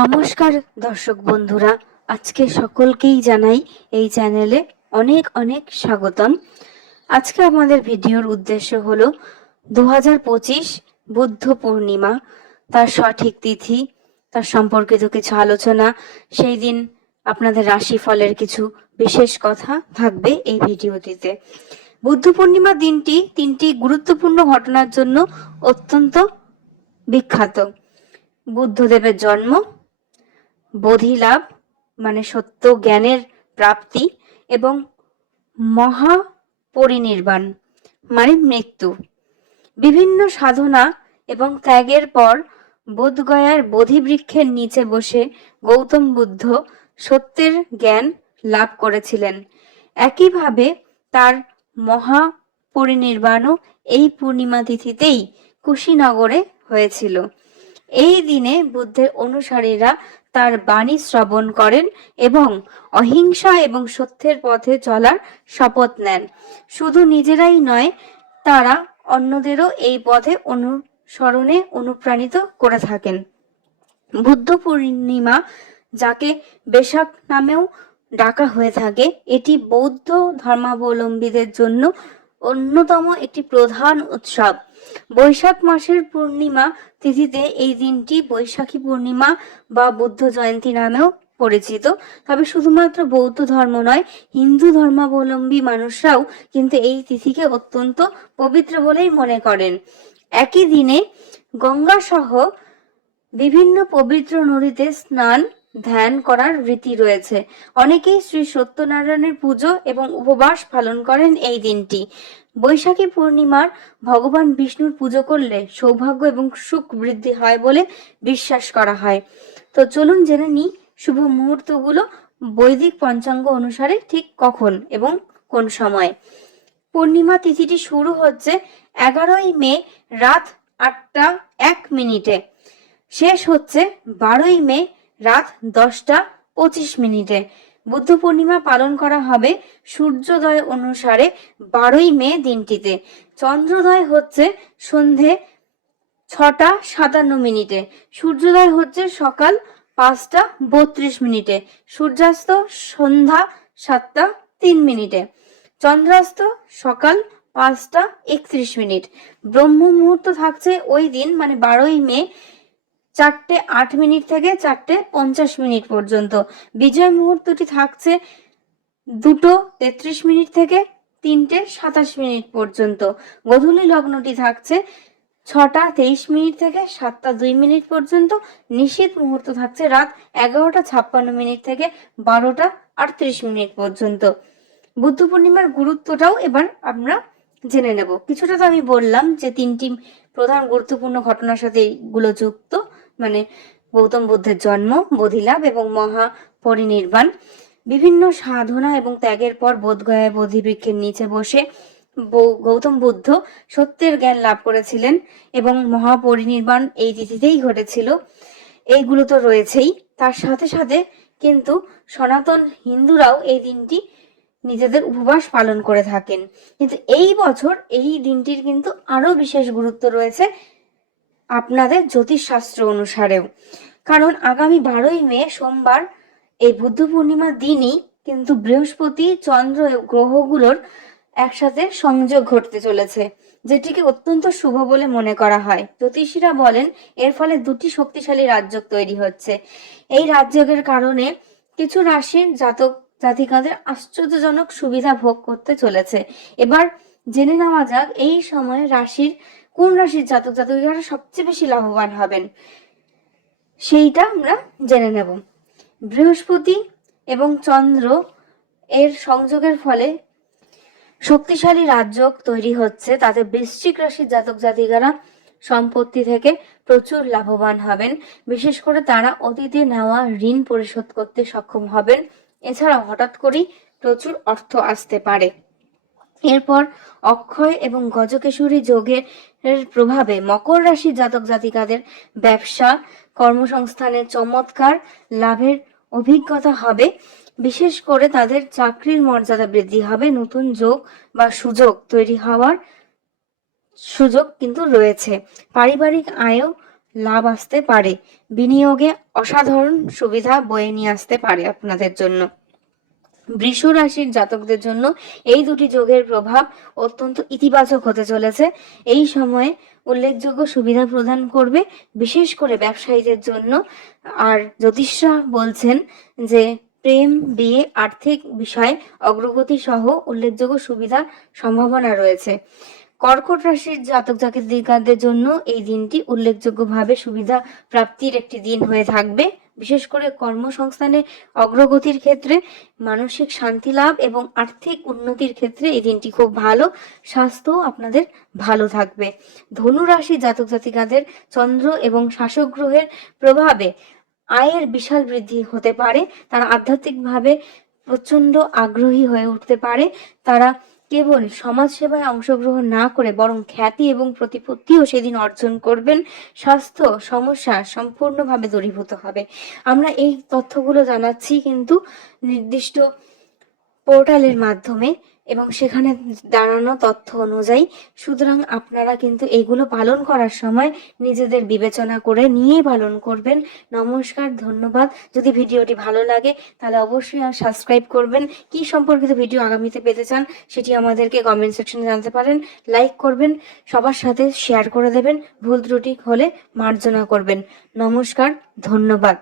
নমস্কার, দর্শক বন্ধুরা। আজকে সকলকেই জানাই এই চ্যানেলে অনেক অনেক স্বাগতম। আজকে আমাদের ভিডিওর উদ্দেশ্য হলো দু বুদ্ধ পূর্ণিমা, তার সঠিক তিথি, তার সম্পর্কিত কিছু আলোচনা, সেই দিন আপনাদের রাশিফলের কিছু বিশেষ কথা থাকবে এই ভিডিওটিতে। বুদ্ধ পূর্ণিমা দিনটি তিনটি গুরুত্বপূর্ণ ঘটনার জন্য অত্যন্ত বিখ্যাত। বুদ্ধদেবের জন্ম বোধি লাভ মানে সত্য জ্ঞানের প্রাপ্তি এবং মহা পরিনির্বাণ মানে মৃত্যু। বিভিন্ন সাধনা এবং ত্যাগের পর বোধগয়ার বোধিবৃক্ষের নিচে বসে গৌতম বুদ্ধ সত্যের জ্ঞান লাভ করেছিলেন। একইভাবে তার মহা পরিনির্বাণও এই পূর্ণিমা তিথিতেই কুশীনগরে হয়েছিল। এই দিনে বুদ্ধের অনুসারীরা তার বাণী শ্রবণ করেন এবং অহিংসা এবং সত্যের পথে চলার শপথ নেন। শুধু নিজেরাই নয়, তারা অন্যদেরও এই পথে অনুসরণে অনুপ্রাণিত করে থাকেন। বুদ্ধ পূর্ণিমা, যাকে বেশাক নামেও ডাকা হয়ে থাকে, এটি বৌদ্ধ ধর্মাবলম্বীদের জন্য অন্যতম একটি প্রধান উৎসব। বৈশাখ মাসের পূর্ণিমা তিথিতে এই দিনটি বৈশাখী পূর্ণিমা বা বুদ্ধ জয়ন্তী নামেও পরিচিত। তবে শুধুমাত্র বৌদ্ধ ধর্ম নয়, হিন্দু ধর্মাবলম্বী মানুষরাও কিন্তু এই তিথিকে অত্যন্ত পবিত্র বলেই মনে করেন। একই দিনে গঙ্গা সহ বিভিন্ন পবিত্র নদীতে স্নান ধ্যান করার রীতি রয়েছে। অনেকেই শ্রী সত্যনারায়ণের পুজো এবং উপবাস পালন করেন এই দিনটি। বৈশাখী পূর্ণিমার ভগবান বিষ্ণুর পুজো করলে সৌভাগ্য এবং সুখ বৃদ্ধি হয় বলে বিশ্বাস করা হয়। তো চলুন জেনে নিই শুভ মুহূর্তগুলো বৈদিক পঞ্চাঙ্গ অনুসারে ঠিক কখন এবং কোন সময়। পূর্ণিমা তিথিটি শুরু হচ্ছে এগারোই মে রাত আটটা এক মিনিটে। শেষ হচ্ছে বারোই মে রাত দশটা পঁচিশ মিনিটে। বুদ্ধ পূর্ণিমা পালন করা হবে সূর্যোদয় অনুসারে বারোই মে দিনটিতে। চন্দ্রোদয় হচ্ছে সন্ধে ছটা সাতান্ন মিনিটে। সূর্যোদয় হচ্ছে সকাল পাঁচটা বত্রিশ মিনিটে। সূর্যাস্ত সন্ধ্যা সাতটা তিন মিনিটে। চন্দ্রাস্ত সকাল পাঁচটা একত্রিশ মিনিট। ব্রহ্ম মুহূর্ত থাকছে ওই দিন মানে বারোই মে চারটে আট মিনিট থেকে চারটে পঞ্চাশ মিনিট পর্যন্ত। বিজয় মুহূর্তটি থাকছে দুটো তেত্রিশ মিনিট থেকে তিনটে সাতাশ মিনিট পর্যন্ত। গধূলি লগ্নটি থাকছে ছটা তেইশ মিনিট থেকে সাতটা দুই মিনিট পর্যন্ত। নিশীত মুহূর্ত থাকছে রাত এগারোটা ছাপ্পান্ন মিনিট থেকে বারোটা আটত্রিশ মিনিট পর্যন্ত। বুদ্ধ পূর্ণিমার গুরুত্বটাও এবার আমরা জেনে নেব। কিছুটা তো আমি বললাম যে তিনটি প্রধান গুরুত্বপূর্ণ ঘটনার সাথে এগুলো যুক্ত। মানে গৌতম বুদ্ধের জন্ম, বোধিলাভ এবং মহা পরিনির্বাণ বিভিন্ন সাধনা এবং ত্যাগের পর বোধগয়ায় বোধিবৃক্ষের নিচে বসে গৌতম বুদ্ধ সত্যের জ্ঞান লাভ করেছিলেন এবং মহাপরিনির্বাণ এই তিথিতেই ঘটেছিল। এইগুলো তো রয়েছেই। তার সাথে সাথে কিন্তু সনাতন হিন্দুরাও এই দিনটি নিজেদের উপবাস পালন করে থাকেন। কিন্তু এই বছর এই দিনটির কিন্তু আরও বিশেষ গুরুত্ব রয়েছে। আপনাদের জ্যোতিষশাস্ত্র অনুসারেও। কারণ আগামী বারোই মে, সোমবার, এই বুদ্ধ পূর্ণিমার দিনই কিন্তু বৃহস্পতি, চন্দ্র গ্রহগুলোর একসাথে সংযোগ ঘটতে চলেছে, যেটিকে অত্যন্ত শুভ বলে মনে করা হয়। জ্যোতিষীরা বলেন, এর ফলে দুটি শক্তিশালী রাজ্য তৈরি হচ্ছে। এই রাজ্যের কারণে কিছু রাশির জাতক জাতিকাদের আশ্চর্যজনক সুবিধা ভোগ করতে চলেছে। এবার জেনে নেওয়া যাক, এই সময় রাশির কোন রাশির জাতক জাতিকারা সবচেয়ে বেশি লাভবান হবেন? সেইটা আমরা জেনে নেব। বৃহস্পতি এবং চন্দ্র এর সংযোগের ফলে শক্তিশালী রাজ্য তৈরি হচ্ছে। তাতে বৃশ্চিক রাশির জাতক জাতিকারা সম্পত্তি থেকে প্রচুর লাভবান হবেন। বিশেষ করে তারা অতীতে নেওয়া ঋণ পরিশোধ করতে সক্ষম হবেন। এছাড়া হঠাৎ করেই প্রচুর অর্থ আসতে পারে। এরপর অক্ষয় এবং গজকেশরী যোগের প্রভাবে মকর রাশি জাতক জাতিকাদের ব্যবসা কর্মসংস্থানের চমৎকার লাভের অভিজ্ঞতা হবে। বিশেষ করে তাদের চাকরির মর্যাদা বৃদ্ধি হবে। নতুন যোগ বা সুযোগ তৈরি হওয়ার সুযোগ কিন্তু রয়েছে। পারিবারিক আয়ও লাভ আসতে পারে। বিনিয়োগে অসাধারণ সুবিধা বয়ে নিয়ে আসতে পারে আপনাদের জন্য। বৃষ রাশির জাতকদের জন্য এই দুটি যোগের প্রভাব অত্যন্ত ইতিবাচক হতে চলেছে। এই সময়ে উল্লেখযোগ্য সুবিধা প্রদান করবে, বিশেষ করে ব্যবসায়ীদের জন্য। আর জ্যোতিষরা বলছেন যে, প্রেম, বিয়ে, আর্থিক বিষয়ে, অগ্রগতি সহ উল্লেখযোগ্য সুবিধা সম্ভাবনা রয়েছে। কর্কট রাশির জাতক জাতিকাদের জন্য এই দিনটি উল্লেখযোগ্যভাবে সুবিধা প্রাপ্তির একটি দিন হয়ে থাকবে। বিশেষ করে কর্মসংস্থানে অগ্রগতির ক্ষেত্রে মানসিক শান্তি লাভ এবং আর্থিক উন্নতির ক্ষেত্রে এই দিনটি খুব ভালো। স্বাস্থ্য আপনাদের ভালো থাকবে। ধনু রাশি জাতক জাতিকাদের চন্দ্র এবং শাসক গ্রহের প্রভাবে আয়ের বিশাল বৃদ্ধি হতে পারে। তারা আধ্যাত্মিকভাবে প্রচণ্ড আগ্রহী হয়ে উঠতে পারে। তারা কেবল সমাজ সেবায় অংশগ্রহণ না করে বরং খ্যাতি এবং প্রতিপত্তিও সেদিন অর্জন করবেন, স্বাস্থ্য সমস্যা সম্পূর্ণভাবে দূরীভূত হবে। আমরা এই তথ্যগুলো জানাচ্ছি কিন্তু নির্দিষ্ট পোর্টালের মাধ্যমে এবং সেখানে দাঁড়ানো তথ্য অনুযায়ী সুতরাং আপনারা কিন্তু এগুলো পালন করার সময় নিজেদের বিবেচনা করে নিয়ে পালন করবেন। নমস্কার, ধন্যবাদ। যদি ভিডিওটি ভালো লাগে, তাহলে অবশ্যই সাবস্ক্রাইব করবেন। কি সম্পর্কিত ভিডিও আগামীতে পেতে চান, সেটি আমাদেরকে কমেন্ট সেকশনে জানতে পারেন। লাইক করবেন, সবার সাথে শেয়ার করে দেবেন। ভুল ত্রুটি হলে মার্জনা করবেন। নমস্কার, ধন্যবাদ।